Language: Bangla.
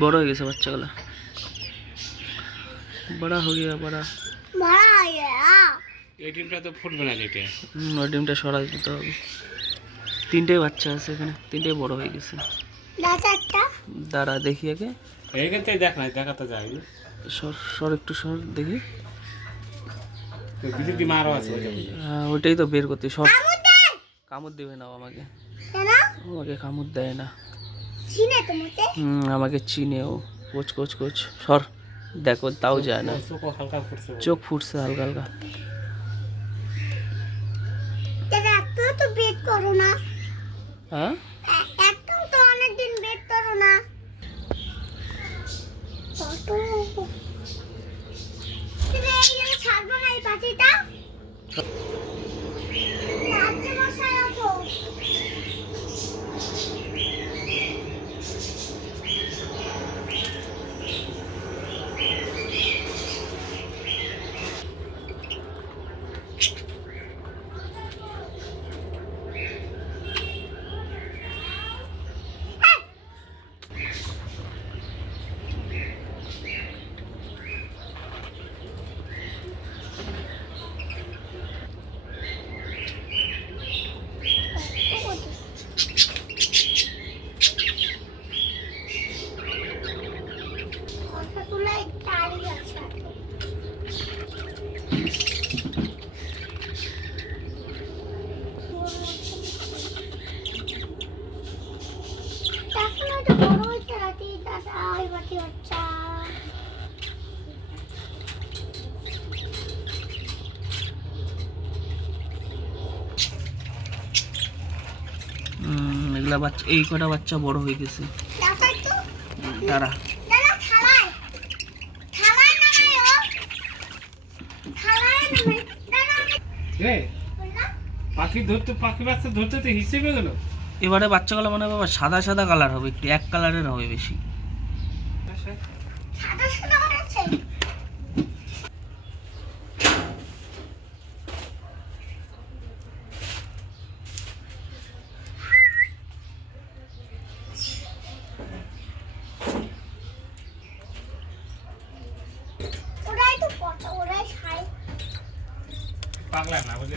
बड़ा हो गया बच्चा वाला, बड़ा हो गया, बड़ा এই ডিমটা তো ফুটবে না যেটা। ওই ডিমটা সরাই দিতে হবে। তিনটে বাচ্চা আছে এখানে, তিনটে বড় হয়ে গেছে। দাঁড়া দেখি আগে, এইখান থেকে দেখ না, দেখাতে যাই সর সর একটু সর দেখি। বিদ্যুৎ ডিম আরও আছে হ্যাঁ ওইটাই তো বের করতে সর। কামড় দেবে না আমাকে, আমাকে কামড় দেয় না। আমাকে চিনেও, কোচ কোচ কোচ সর। দেখো তাও যায় না, হালকা ফুটছে। চোখ ফুটছে হালকা হালকা। হ্যাঁ এগুলা বাচ্চা, এই কটা বাচ্চা বড় হয়ে গেছে। দাঁড়া পাখি ধরতে, পাখি বাচ্চা ধরতে তো হিসেবে গেল। এবারে বাচ্চাগুলো মনে হয় বাবা সাদা সাদা কালার হবে, একটু এক কালারের হবে বেশি। পাগলা না বুঝলি।